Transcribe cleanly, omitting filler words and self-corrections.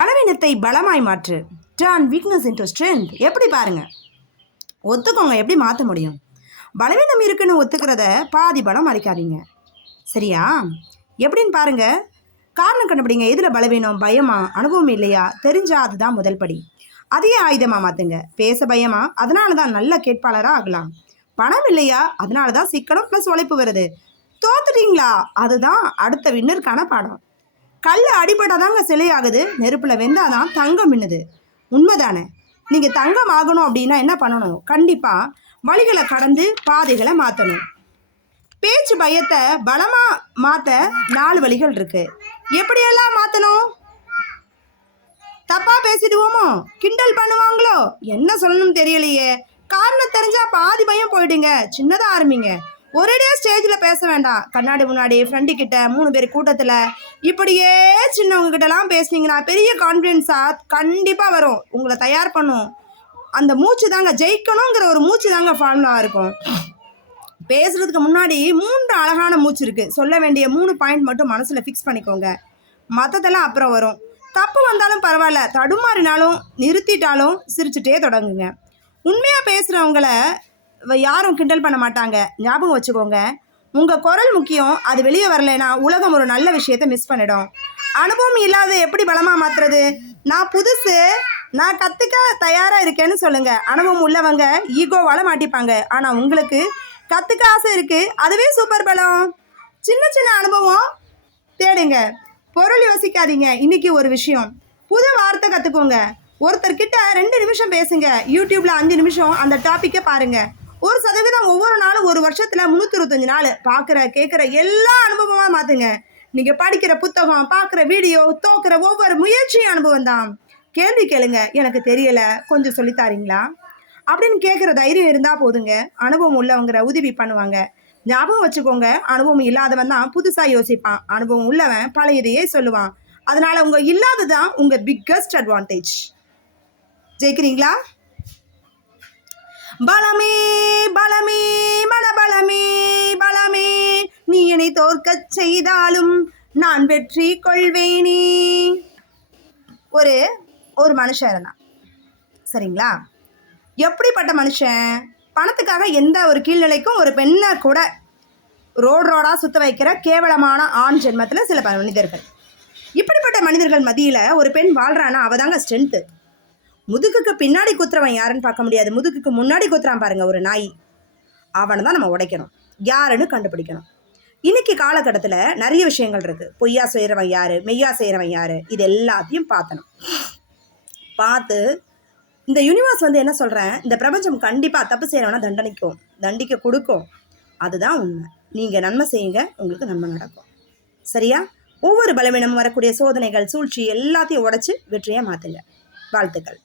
பலவீனத்தை பலமாய் மாற்று. Turn weakness into strength. எப்படி பாருங்க, ஒத்துக்கோங்க. எப்படி மாற்ற முடியும்? பலவீனம் இருக்குன்னு ஒத்துக்கிறத பாதி பலம் அளிக்காதீங்க. சரியா? எப்படின்னு பாருங்க. காரணம் கண்டுபிடிங்க. எதில் பலவீனம்? பயமா? அனுபவம் இல்லையா? தெரிஞ்சா அதுதான் முதல் படி. அதே ஆயுதமாக மாற்றுங்க. பேச பயமா? அதனால தான் நல்ல கேட்பாளராக ஆகலாம். பணம் இல்லையா? அதனால தான் சிக்கனம் ப்ளஸ் உழைப்பு வருது. தோத்துட்டீங்களா? அதுதான் அடுத்த வின்னருக்கான பாடம். கல் அடிபட்டாதாங்க சிலையாகுது, நெருப்பில் வெந்தாதான் தங்கம் மின்னுது. உண்மைதானே? நீங்கள் தங்கம் ஆகணும் அப்படின்னா என்ன பண்ணணும்? கண்டிப்பாக வழிகளை கடந்து பாதைகளை மாற்றணும். பேச்சு பயத்தை பலமாக மாற்ற 4 வழிகள் இருக்கு. எப்படியெல்லாம் மாற்றணும்? தப்பாக பேசிடுவோமோ? கிண்டல் பண்ணுவாங்களோ? என்ன சொல்லணும்னு தெரியலையே. காரணம் தெரிஞ்சா பாதி பயம் போயிடுங்க. சின்னதாக ஆரம்பிங்க. ஒரேடியே ஸ்டேஜில் பேச வேண்டாம். கண்ணாடி முன்னாடி, ஃப்ரெண்டு கிட்ட, 3 பேர் கூட்டத்தில், இப்படியே சின்னவங்க கிட்டலாம் பேசுனீங்கன்னா பெரிய கான்ஃபிடென்ஸாக கண்டிப்பாக வரும். உங்களை தயார் பண்ணும். அந்த மூச்சு தாங்க ஜெயிக்கணுங்கிற ஒரு மூச்சு தாங்க ஃபார்முலாவாக இருக்கும். பேசுகிறதுக்கு முன்னாடி 3 அழகான மூச்சு இருக்குது. சொல்ல வேண்டிய 3 பாயிண்ட் மட்டும் மனசில் ஃபிக்ஸ் பண்ணிக்கோங்க. மற்றதெல்லாம் அப்புறம் வரும். தப்பு வந்தாலும் பரவாயில்ல, தடுமாறினாலும் நிறுத்திட்டாலும் சிரிச்சுட்டே தொடங்குங்க. உண்மையாக பேசுகிறவங்கள யாரும் கிண்டல் பண்ண மாட்டாங்க. ஞாபகம் வச்சுக்கோங்க. உங்கள் குரல் முக்கியம். அது வெளியே வரலைன்னா உலகம் ஒரு நல்ல விஷயத்தை மிஸ் பண்ணிடும். அனுபவம் இல்லாத எப்படி பலமாக மாற்றுறது? நான் புதுசு, நான் கற்றுக்க தயாராக இருக்கேன்னு சொல்லுங்கள். அனுபவம் உள்ளவங்க ஈகோவால் மாட்டிப்பாங்க. ஆனால் உங்களுக்கு கற்றுக்க ஆசை இருக்குது, அதுவே சூப்பர் பலம். சின்ன சின்ன அனுபவம் தேடுங்க. பொருள் யோசிக்காதீங்க. இன்றைக்கி ஒரு விஷயம், புது வார்த்தை கற்றுக்கோங்க. ஒருத்தர்கிட்ட 2 நிமிஷம் பேசுங்க. யூடியூப்பில் 5 நிமிஷம் அந்த டாப்பிக்கை பாருங்கள். 1% ஒவ்வொரு நாளும், ஒரு வருஷத்தில் 365 நாள் பார்க்குற கேட்குற எல்லா அனுபவமாக மாற்றுங்க. நீங்கள் படிக்கிற புத்தகம், பார்க்குற வீடியோ, தோக்குற ஒவ்வொரு முயற்சியும் அனுபவம் தான். கேள்வி கேளுங்க. எனக்கு தெரியலை, கொஞ்சம் சொல்லித்தாரீங்களா அப்படின்னு கேட்குற தைரியம் இருந்தால் போதுங்க. அனுபவம் உள்ளவங்கிற உதவி பண்ணுவாங்க. ஞாபகம் வச்சுக்கோங்க, அனுபவம் இல்லாதவன் தான் புதுசாக யோசிப்பான். அனுபவம் உள்ளவன் பழையதையே சொல்லுவான். அதனால் உங்கள் இல்லாததான் உங்கள் பிக்கஸ்ட் அட்வான்டேஜ். ஜெயிக்கிறீங்களா? பலமே பலமே மனபலமே பலமே, நீ என்னை தோற்கச் செய்தாலும் நான் வெற்றி கொள்வேனே. ஒரு மனுஷன் இருந்தான். சரிங்களா? எப்படிப்பட்ட மனுஷன்? பணத்துக்காக எந்த ஒரு கீழ்நிலைக்கும் ஒரு பெண்ணை கூட ரோடாக சுற்ற வைக்கிற கேவலமான ஆண் ஜென்மத்தில் சில மனிதர்கள். இப்படிப்பட்ட மனிதர்கள் மத்தியில் ஒரு பெண் வாழ்கிறான்னா அவள் தாங்க ஸ்ட்ரென்த்து. முதுகுக்கு பின்னாடி குத்துறவன் யாருன்னு பார்க்க முடியாது. முதுகுக்கு முன்னாடி குத்துறான் பாருங்க ஒரு நாய், அவனை தான் நம்ம உடைக்கணும். யாருன்னு கண்டுபிடிக்கணும். இன்றைக்கி காலகட்டத்தில் நிறைய விஷயங்கள் இருக்குது. பொய்யா செய்கிறவன் யார், மெய்யா செய்கிறவன் யார், இது எல்லாத்தையும் பார்த்து இந்த யூனிவர்ஸ் என்ன சொல்கிறேன், இந்த பிரபஞ்சம் கண்டிப்பாக தப்பு செய்கிறவனா தண்டிக்க கொடுக்கும். அதுதான் உண்மை. நீங்கள் நன்மை செய்யுங்க, உங்களுக்கு நன்மை நடக்கும். சரியா? ஒவ்வொரு பலவீனமும் வரக்கூடிய சோதனைகள், சூழ்ச்சி எல்லாத்தையும் உடைச்சி வெற்றியாக மாற்றுங்க. வாழ்த்துக்கள்.